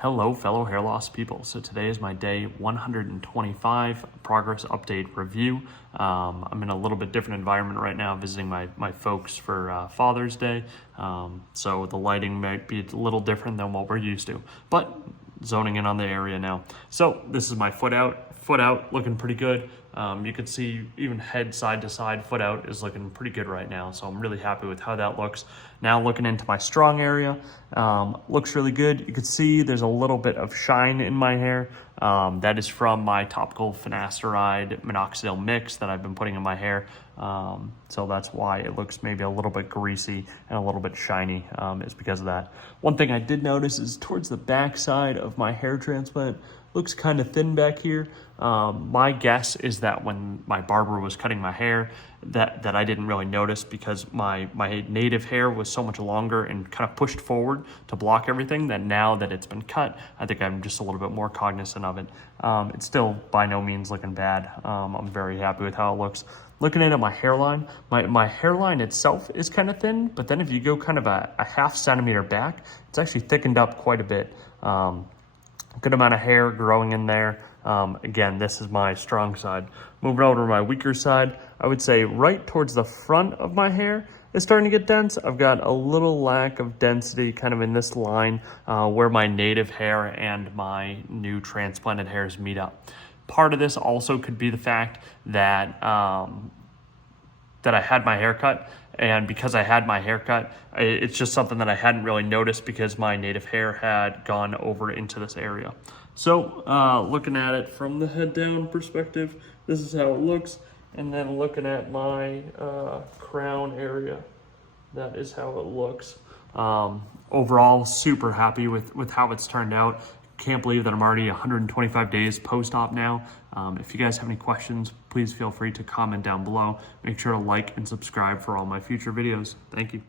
Hello, fellow hair loss people. So today is my day 125 progress update review. I'm in a little bit different environment right now, visiting my folks for Father's Day. So the lighting might be a little different than what we're used to, but zoning in on the area now. So this is my foot out looking pretty good. You can see even head side to side, foot out is looking pretty good right now. So I'm really happy with how that looks. Now looking into my strong area, looks really good. You can see there's a little bit of shine in my hair. That is from my topical finasteride minoxidil mix that I've been putting in my hair. So that's why it looks maybe a little bit greasy and a little bit shiny, is because of that. One thing I did notice is towards the back side of my hair transplant, looks kind of thin back here. My guess is that when my barber was cutting my hair, that I didn't really notice because my native hair was so much longer and kind of pushed forward to block everything, that now that it's been cut, I think I'm just a little bit more cognizant of it. It's still by no means looking bad. I'm very happy with how it looks. Looking at my hairline, my hairline itself is kind of thin, but then if you go kind of a half centimeter back, it's actually thickened up quite a bit. Good amount of hair growing in there. Again, this is my strong side. Moving over to my weaker side, I would say right towards the front of my hair is starting to get dense. I've got a little lack of density kind of in this line where my native hair and my new transplanted hairs meet up. Part of this also could be the fact that that I had my hair cut, and because I had my hair cut, it's just something that I hadn't really noticed because my native hair had gone over into this area. So looking at it from the head down perspective, this is how it looks, and then looking at my crown area, that is how it looks. Overall, super happy with how it's turned out. Can't believe that I'm already 125 days post-op now. If you guys have any questions, please feel free to comment down below. Make sure to like and subscribe for all my future videos. Thank you.